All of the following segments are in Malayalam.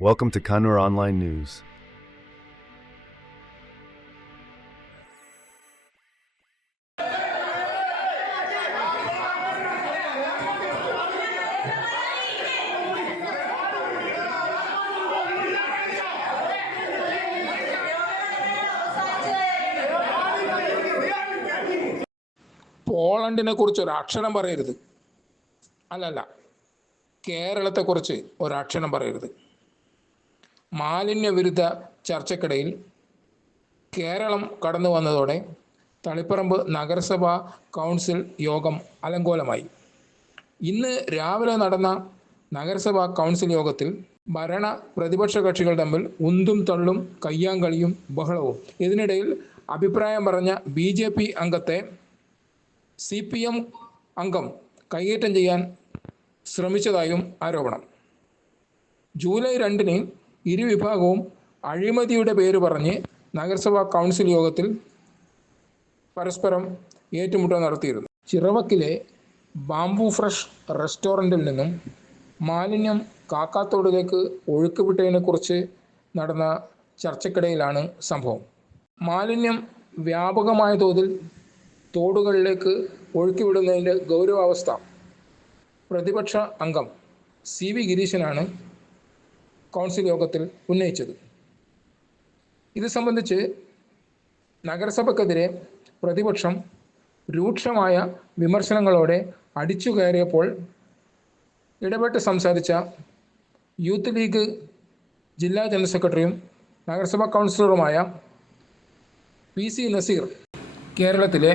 Welcome to Kannur Online News. പോളണ്ടിനെ കുറിച്ച് ഒരു അക്ഷരം പറയരുത് അല്ലല്ല കേരളത്തെക്കുറിച്ച് ഒരക്ഷരം പറയരുത് മാലിന്യ ചർച്ചക്കിടയിൽ കേരളം കടന്നു വന്നതോടെ തളിപ്പറമ്പ് നഗരസഭാ കൗൺസിൽ യോഗം അലങ്കോലമായി. ഇന്ന് രാവിലെ നടന്ന നഗരസഭാ കൗൺസിൽ യോഗത്തിൽ ഭരണ പ്രതിപക്ഷ കക്ഷികൾ തമ്മിൽ ഉന്തും തള്ളും കയ്യാങ്കളിയും ബഹളവും. ഇതിനിടയിൽ അഭിപ്രായം പറഞ്ഞ ബി ജെ പി അംഗത്തെ സി പി എം അംഗം കൈയേറ്റം ചെയ്യാൻ ശ്രമിച്ചതായും ആരോപണം. ജൂലൈ രണ്ടിന് ഇരുവിഭാഗവും അഴിമതിയുടെ പേര് പറഞ്ഞ് നഗരസഭാ കൗൺസിൽ യോഗത്തിൽ പരസ്പരം ഏറ്റുമുട്ടൽ നടത്തിയിരുന്നു. ചിറവക്കിലെ ബാംബു ഫ്രഷ് റെസ്റ്റോറന്റിൽ നിന്നും മാലിന്യം കാക്കാത്തോടിലേക്ക് ഒഴുക്കുവിട്ടതിനെക്കുറിച്ച് നടന്ന ചർച്ചക്കിടയിലാണ് സംഭവം. മാലിന്യം വ്യാപകമായ തോതിൽ തോടുകളിലേക്ക് ഒഴുക്കിവിടുന്നതിന്റെ ഗൗരവാവസ്ഥ പ്രതിപക്ഷ അംഗം സി വി ഗിരീശനാണ് കൗൺസിൽ യോഗത്തിൽ ഉന്നയിച്ചത്. ഇത് സംബന്ധിച്ച് നഗരസഭക്കെതിരെ പ്രതിപക്ഷം രൂക്ഷമായ വിമർശനങ്ങളോടെ അടിച്ചു കയറിയപ്പോൾ ഇടപെട്ട് സംസാരിച്ച യൂത്ത് ലീഗ് ജില്ലാ ജനറൽ സെക്രട്ടറിയും നഗരസഭാ കൗൺസിലറുമായ പി സി നസീർ കേരളത്തിലെ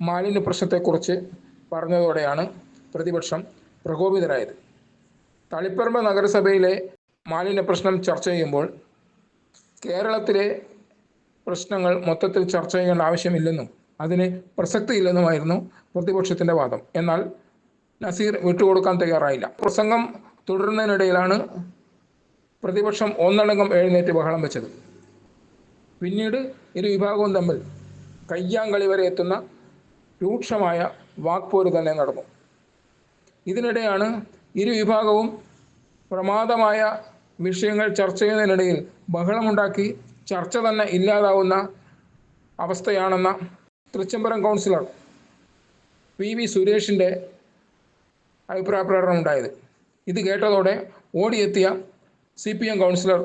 മാലിന്യ പ്രശ്നത്തെക്കുറിച്ച് പറഞ്ഞതോടെയാണ് പ്രതിപക്ഷം പ്രകോപിതരായത്. തളിപ്പറമ്പ് നഗരസഭയിലെ മാലിന്യ പ്രശ്നം ചർച്ച ചെയ്യുമ്പോൾ കേരളത്തിലെ പ്രശ്നങ്ങൾ മൊത്തത്തിൽ ചർച്ച ചെയ്യേണ്ട ആവശ്യമില്ലെന്നും അതിന് പ്രസക്തിയില്ലെന്നുമായിരുന്നു പ്രതിപക്ഷത്തിന്റെ വാദം. എന്നാൽ നസീർ വിട്ടുകൊടുക്കാൻ തയ്യാറായില്ല. പ്രസംഗം തുടരുന്നതിനിടയിലാണ് പ്രതിപക്ഷം ഒന്നടങ്കം എഴുന്നേറ്റ് ബഹളം വെച്ചത്. പിന്നീട് ഇരു വിഭാഗവും തമ്മിൽ കയ്യാങ്കളി വരെ എത്തുന്ന രൂക്ഷമായ വാക്പോര് തന്നെ നടന്നു. ഇതിനിടെയാണ് ഇരു വിഭാഗവും പ്രമാദമായ വിഷയങ്ങൾ ചർച്ച ചെയ്യുന്നതിനിടയിൽ ബഹളമുണ്ടാക്കി ചർച്ച തന്നെ ഇല്ലാതാവുന്ന അവസ്ഥയാണെന്ന തൃച്ചംബരം കൗൺസിലർ പി വി സുരേഷിന്റെ അഭിപ്രായ പ്രകടനം ഉണ്ടായത് ഇത് കേട്ടതോടെ ഓടിയെത്തിയ C P M councillor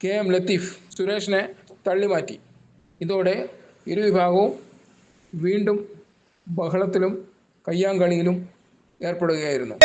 K M Latheef സുരേഷിനെ തള്ളിമാറ്റി. ഇതോടെ ഇരുവിഭാഗവും വീണ്ടും ബഹളത്തിലും കയ്യാങ്കളിയിലും ഏർപ്പെടുകയായിരുന്നു.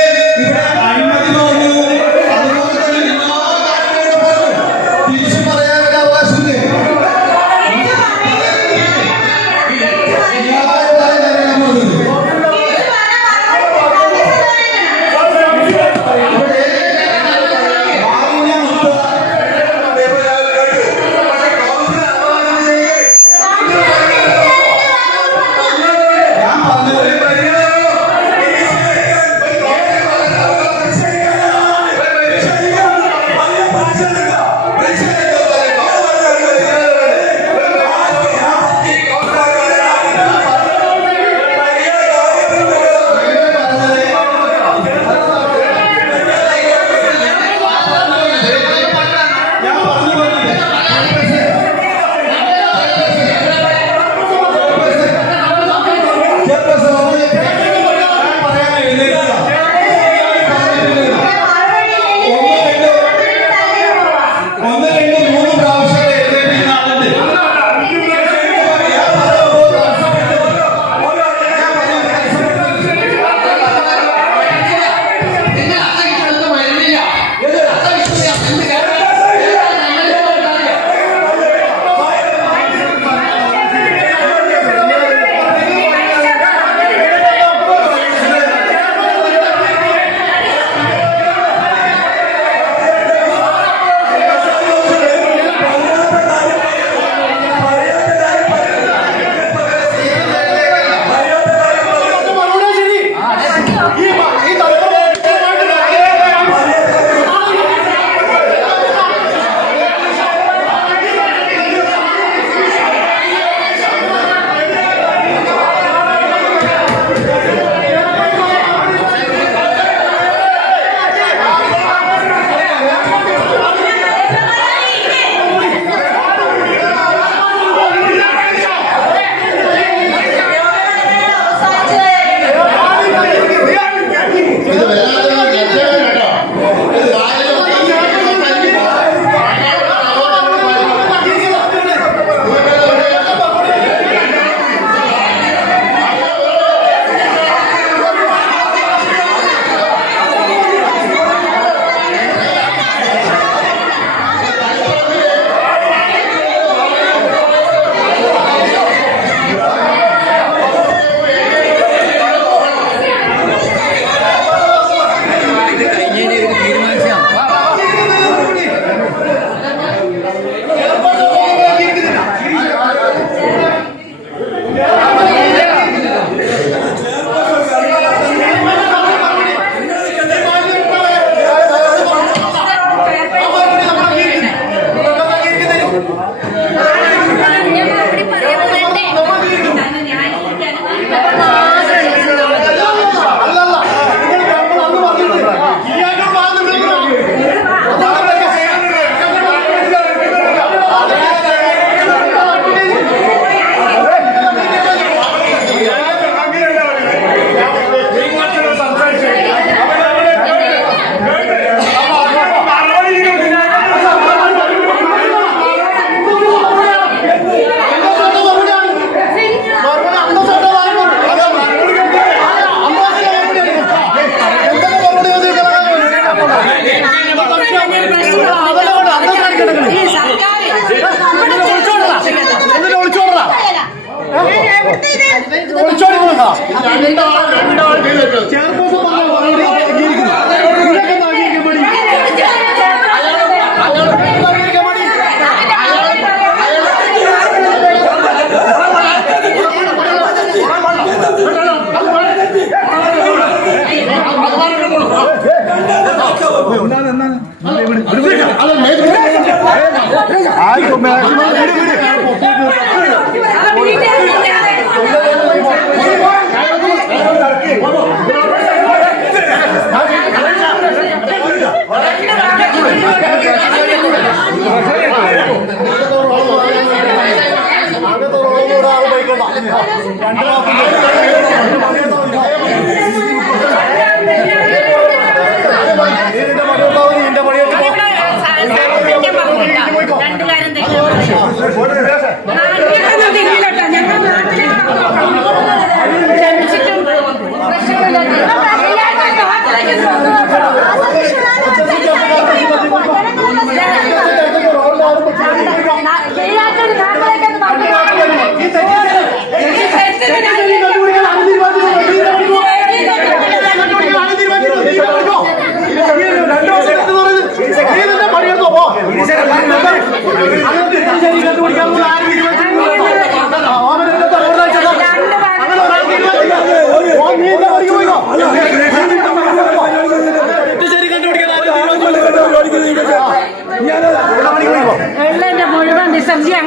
വെള്ളന്റെ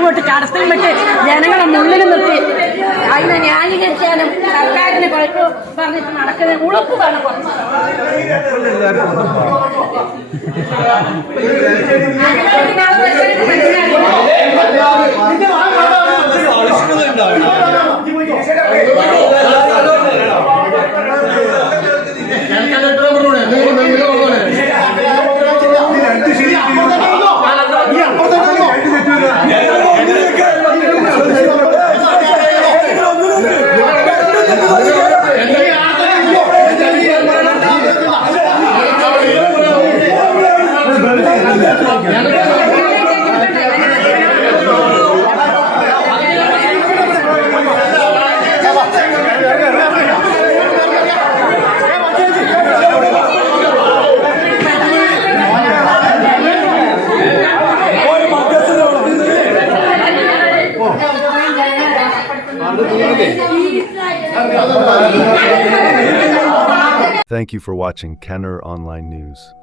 വിസർജി തടസ്സം കടത്തിൽ വിട്ട് ജനങ്ങളെ മുന്നിൽ നിർത്തി. അതിനെ ന്യായീകരിക്കാനും സർക്കാരിന് കുഴപ്പം പറഞ്ഞിട്ട് നടക്കുന്ന ഉളപ്പ് കുറച്ച്. Thank you for watching Kenner Online News.